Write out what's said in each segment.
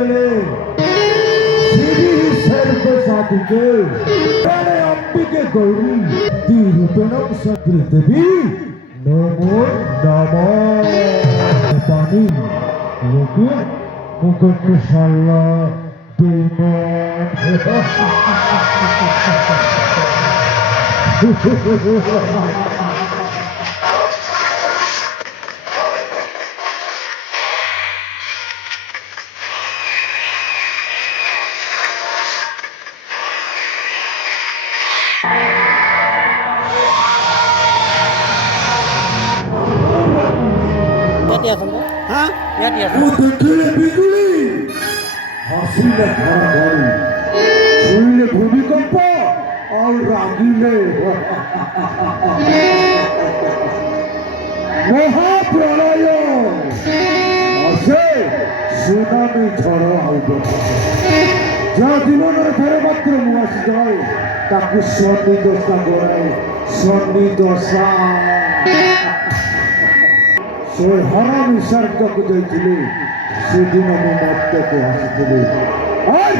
बेले श्री सर्व साधुके प्राणे अंबिके गौरी तिरुपणम सकृदेवी नमो नमः पानी लोके मुकुट शाला हसीले घड़ी शुनले भूमिकंप और रागिले महाप्रलय सुनामी झड़ जहाँ जीवन थे मात्र मुआसी जाए ताकू सन्निदशा गए सन्निदशा से हरामी स्वर्ग को जाइए से दिन मु मत को हसी और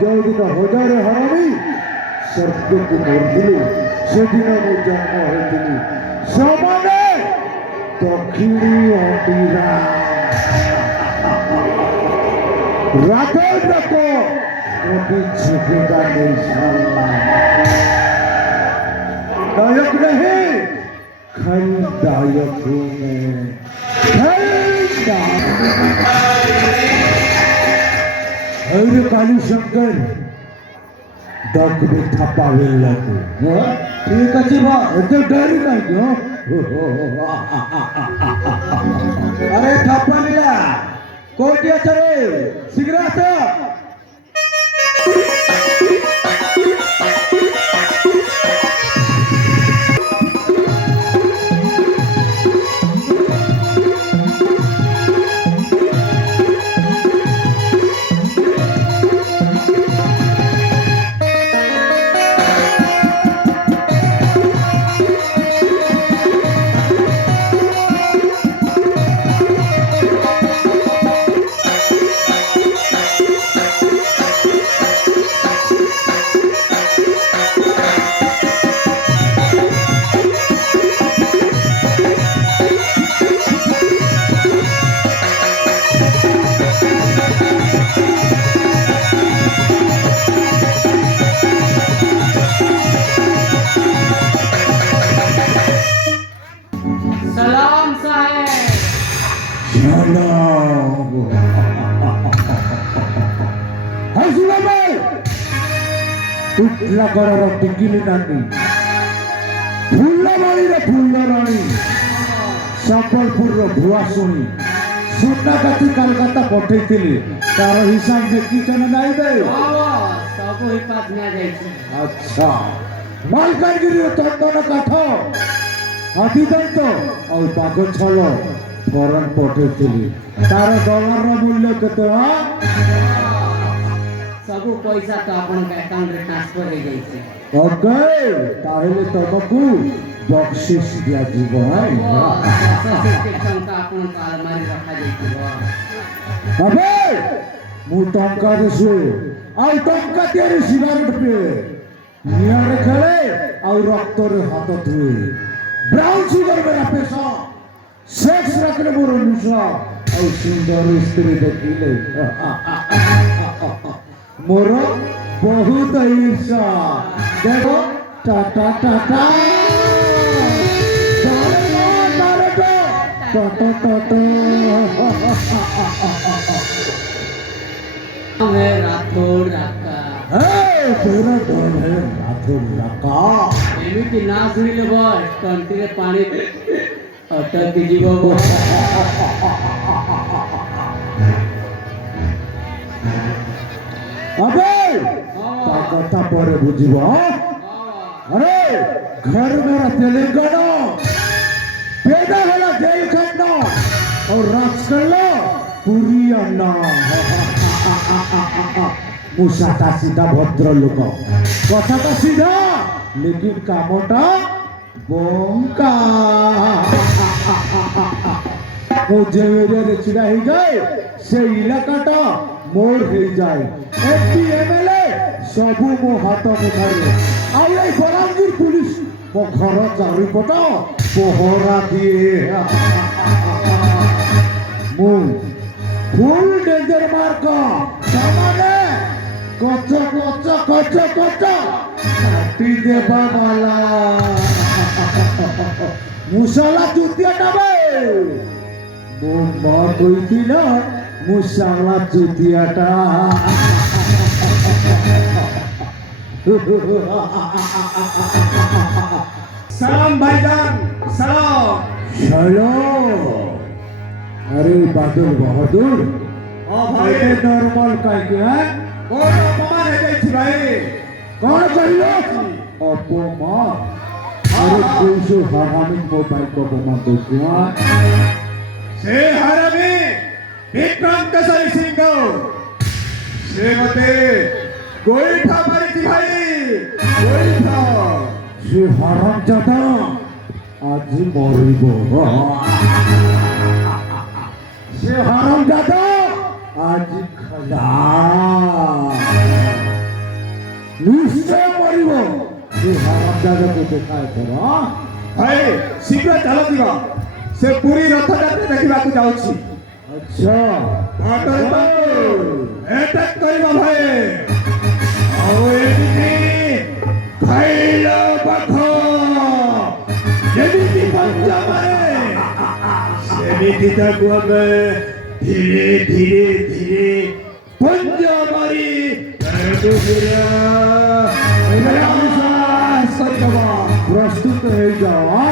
जो दिन हजार हरामी स्वर्ग को मरती से दिन मु जन्म होती समाने दक्षिणी अंडीरा रातों रखो कभी झुकेगा नहीं साला नायक नहीं खलनायक हूँ मैं अरे काली शंकर डग में थपा वेला को ठीक अच्छी बात तो डरी नहीं क्यों अरे थप्पा मिला कोटी अच्छा रे शीघ्र आसा लगड़ टिकिली नानी फुलवाणी फुलराणी संबलपुर भुआसुणी सुनाकाती कलकत्ता पठेई तार हिसाब देखी नहीं दे सब अच्छा मालकानगिरी चंदन काठ हाथीदंत और पागल छल फरन पठेई तार डॉलर मूल्य केते सब पैसा तो अपन अकाउंट रे ट्रांसफर हो जाइए ओके ताहेले तुमको बख्शिश दिया जीव है टंका अपन अलमारी रखा जाइए अबे मु टंका देसु आ टंका तेरे सिगारेट पे नियर खेले और रक्त रे हाथ धुए ब्राउन शुगर मेरा पैसा सेक्स रखने मोर अनुसा और सुंदर स्त्री देखिले मोर बहुत ईर्षा देखो टाटा टाटा राठौड़ राका तेरा डर है राठौड़ राका एमिति ना सुनिले बस तंती रे पानी अटक जीव अबे कथा पर बुझिब अरे घर मेरा तेलंगाना पैदा होला जेल खंड और राजकल्ला पूरी अन्ना मुसाटा सीधा भद्र लोक कथाटा सीधा लेकिन कामटा बंका जो एरिया छिड़ा हो जाए से इलाकाटा मोर हो जाए एमपी एमएलए सबू मो हाथ मुठारे आई आई बलांगीर पुलिस मो घर चारिपट पहरा दिए मु फुल डेंजर मार्क सामाने कच कच कच कच काटी देबा वाला मुसाला चुतिया नबे मो मां कही ना मुसाला चुतियाटा सलाम भाईजान सलाम। सलाम। अरे बादल बहादुर हाँ भाई ये नॉर्मल काहे के है कौन अपमान है जाई भाई कौन चाहिए अपमान अरे कोई से हरामी मोबाइल को अपमान दे दिया से हरमी विक्रम केसरी सिंह को से मते कोई था मारी थी भाई कोई था से हराम जाता आज मरिबो से हराम जाता आज खला निश्चय मरिबो से हराम जाता को देखाए करा भाई शीघ्र चलो दिवा से पूरी रथयात्रा देखिबाकू जाउछि। अच्छा बाटल एटक करिबा भाई आओ एदिके खाइलो बखो जेदिके पंजा मारे सेमिति तक अब धीरे धीरे धीरे पंजा मारी प्रस्तुत हो जाओ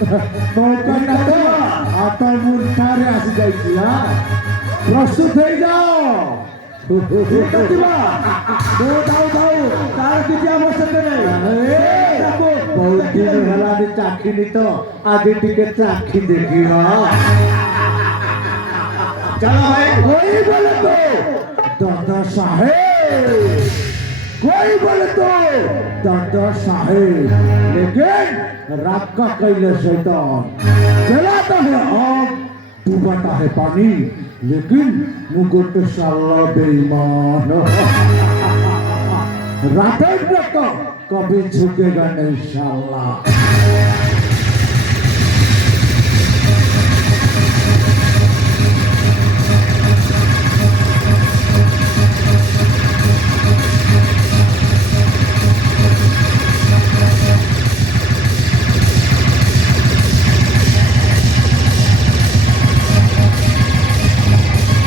मौका ना दो आता मुर्खारे आसी जाइछि प्रस्तुत हो जाओ कतिबा दो दाऊ तार किछि आवश्यक नै बहुत दिन होला नि चाखिनी तो आगे टिके चाखी देखिबा चलो भाई कोई बोले तो दादा साहेब कोई बोले तो दादा साहेब लेकिन रात का कैले शैतान जलाता है आग डूबाता है पानी लेकिन मुकुट साला बेईमान रात का कभी झुकेगा नहीं साला